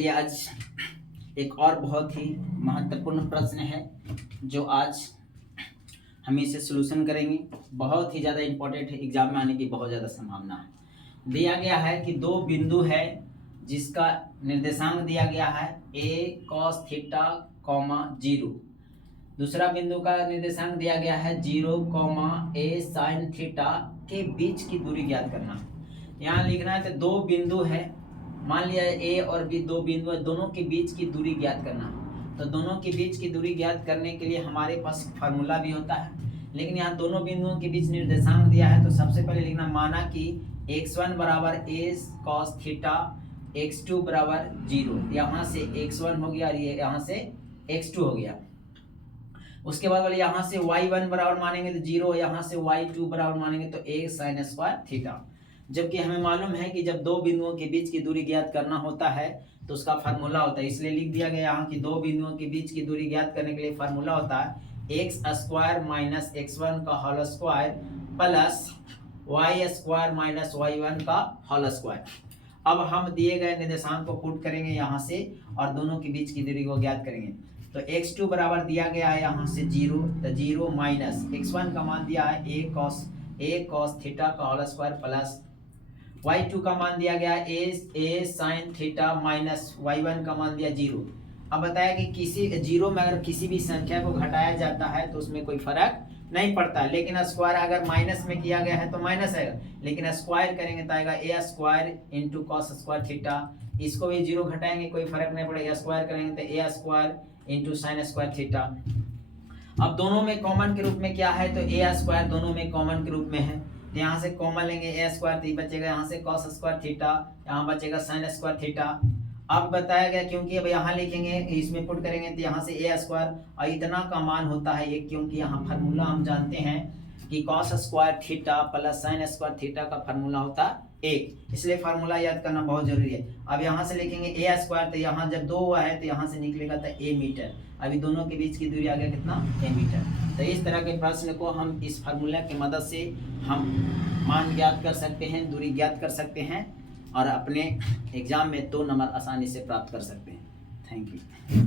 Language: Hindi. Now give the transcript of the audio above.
चलिए आज एक और बहुत ही महत्वपूर्ण प्रश्न है जो आज हम इसे सॉल्यूशन करेंगे। बहुत ही ज़्यादा इम्पोर्टेंट है, एग्जाम में आने की बहुत ज़्यादा संभावना है। दिया गया है कि दो बिंदु है जिसका निर्देशांक दिया गया है a cos थीटा, 0। दूसरा बिंदु का निर्देशांक दिया गया है 0, a sin थीटा के बीच की दूरी ज्ञात करना। यहाँ लिखना है तो दो बिंदु है, मान लिया a और b दो बिंदु है, दोनों के बीच की दूरी ज्ञात करना। तो दोनों के बीच की दूरी ज्ञात करने के लिए हमारे पास फार्मूला भी होता है, लेकिन यहाँ दोनों बिंदुओं के बीच निर्देशांक दिया है। तो सबसे पहले लिखना, माना कि x1 बराबर a cos थीटा, x2 बराबर 0। यहाँ से x1 हो गया और ये यहाँ से x2 हो गया। उसके बाद वाले यहाँ से y1 बराबर मानेंगे तो 0, यहाँ से y2 बराबर मानेंगे तो a sin स्क्वायर थीटा। जबकि हमें मालूम है कि जब दो बिंदुओं के बीच की दूरी ज्ञात करना होता है तो उसका फार्मूला होता है, इसलिए लिख दिया गया यहाँ कि दो बिंदुओं के बीच की दूरी ज्ञात करने के लिए फार्मूला होता है x स्क्वायर माइनस x1 का whole square plus y square minus y1 का होल स्क्वायर। अब हम दिए गए निर्देशांक को पुट करेंगे यहाँ से और दोनों के बीच की दूरी को ज्ञात करेंगे। तो x2 बराबर दिया गया है यहाँ से 0, तो 0 माइनस x1 का मान दिया है a cos थीटा का होल स्क्वायर प्लस y2 का मान दिया गया a sin theta minus y1 का मान दिया 0। अब बताया कि किसी 0 में अगर किसी भी संख्या को घटाया जाता है तो उसमें कोई फर्क नहीं पड़ता, लेकिन स्क्वायर अगर माइनस में किया गया है तो माइनस आएगा, लेकिन स्क्वायर करेंगे तो आएगा a square into cos square theta. इसको भी 0 घटाएंगे कोई फर्क नहीं पड़ेगा, स्क्वायर करेंगे तो a square into sine square theta. अब दोनों में कॉमन के रूप में क्या है तो a स्क्वायर दोनों में कॉमन के रूप में है, तो यहाँ से कॉमन लेंगे a स्क्वायर, तो बचेगा यहाँ से कॉस स्क्वायर थीटा, यहाँ बचेगा साइन स्क्वायर थीटा। अब बताया गया क्योंकि अब यहाँ लिखेंगे इसमें पुट करेंगे तो यहाँ से a स्क्वायर और इतना का मान होता है 1, क्योंकि यहाँ फार्मूला हम जानते हैं कि cos square theta plus sine square theta का फार्मूला होता है 1, इसलिए फार्मूला याद करना बहुत जरूरी है। अब यहाँ से लिखेंगे a स्क्वायर, तो यहाँ जब 2 हुआ है तो यहाँ से निकलेगा तो a मीटर। अभी दोनों के बीच की दूरी आ गया कितना, a मीटर। तो इस तरह के प्रश्न को हम इस फार्मूला की मदद से हम मान ज्ञात कर सकते हैं, दूरी ज्ञात कर सकते हैं और अपने एग्जाम में 2 नंबर आसानी से प्राप्त कर सकते हैं। Thank you.